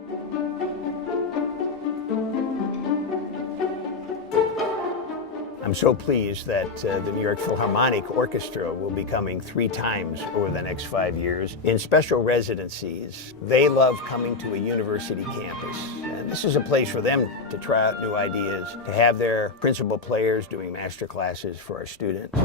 I'm so pleased that the New York Philharmonic Orchestra will be coming 3 times over the next 5 years in special residencies. They love coming to a university campus, and this is a place for them to try out new ideas, to have their principal players doing master classes for our students.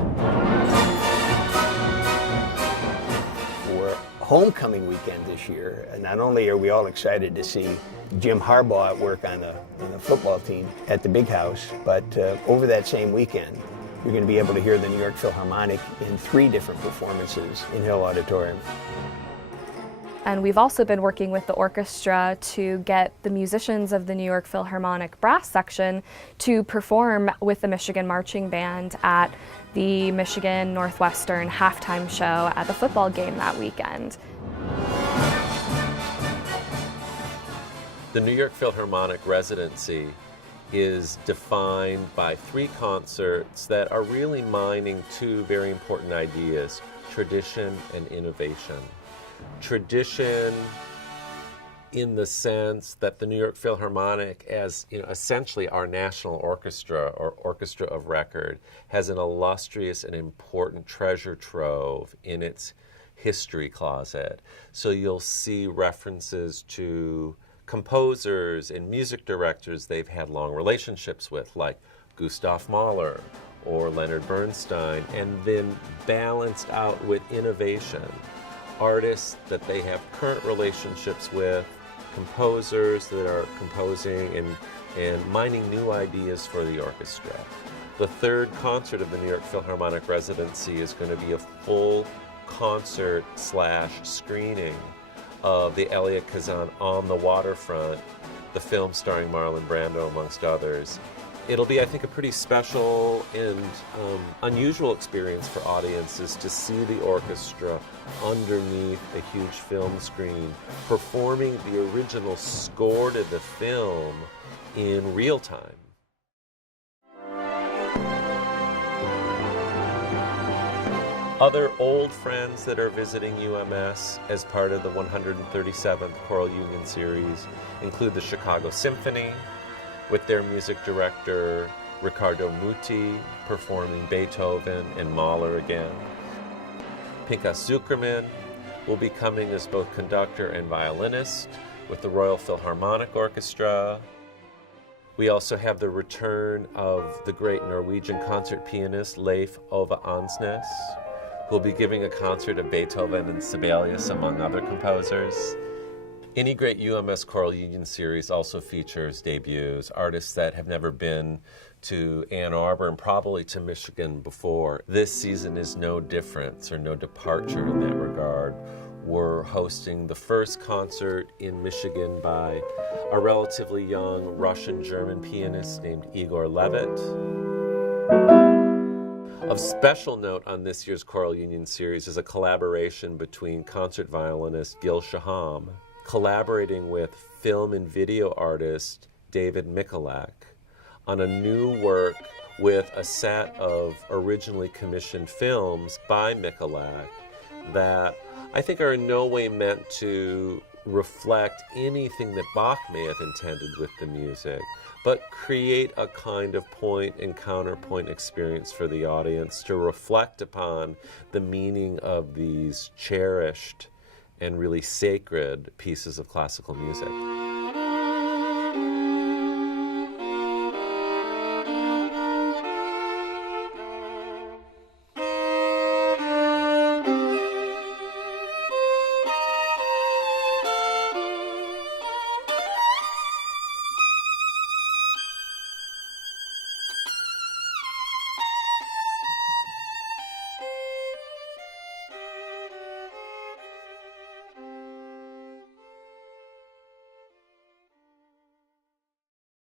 For homecoming weekend this year, not only are we all excited to see Jim Harbaugh at work on the football team at the Big House, but over that same weekend, you're going to be able to hear the New York Philharmonic in 3 different performances in Hill Auditorium. And we've also been working with the orchestra to get the musicians of the New York Philharmonic Brass Section to perform with the Michigan Marching Band at the Michigan Northwestern halftime show at the football game that weekend. The New York Philharmonic residency is defined by 3 concerts that are really mining 2 very important ideas: tradition and innovation. Tradition in the sense that the New York Philharmonic, as essentially our national orchestra or orchestra of record, has an illustrious and important treasure trove in its history closet. So you'll see references to composers and music directors they've had long relationships with, like Gustav Mahler or Leonard Bernstein, and then balanced out with innovation. Artists that they have current relationships with, composers that are composing and mining new ideas for the orchestra. The 3rd concert of the New York Philharmonic residency is going to be a full concert / screening of the Elia Kazan On the Waterfront, the film starring Marlon Brando, amongst others. It'll be, I think, a pretty special and unusual experience for audiences to see the orchestra underneath a huge film screen performing the original score to the film in real time. Other old friends that are visiting UMS as part of the 137th Choral Union Series include the Chicago Symphony, with their music director Riccardo Muti performing Beethoven and Mahler again. Pinchas Zuckerman will be coming as both conductor and violinist with the Royal Philharmonic Orchestra. We also have the return of the great Norwegian concert pianist Leif Ove Ansnes, who will be giving a concert of Beethoven and Sibelius, among other composers. Any great UMS Choral Union series also features debuts, artists that have never been to Ann Arbor and probably to Michigan before. This season is no difference or no departure in that regard. We're hosting the first concert in Michigan by a relatively young Russian-German pianist named Igor Levit. Of special note on this year's Choral Union series is a collaboration between concert violinist Gil Shaham, collaborating with film and video artist David Michalak on a new work with a set of originally commissioned films by Michalak that I think are in no way meant to reflect anything that Bach may have intended with the music, but create a kind of point and counterpoint experience for the audience to reflect upon the meaning of these cherished and really sacred pieces of classical music.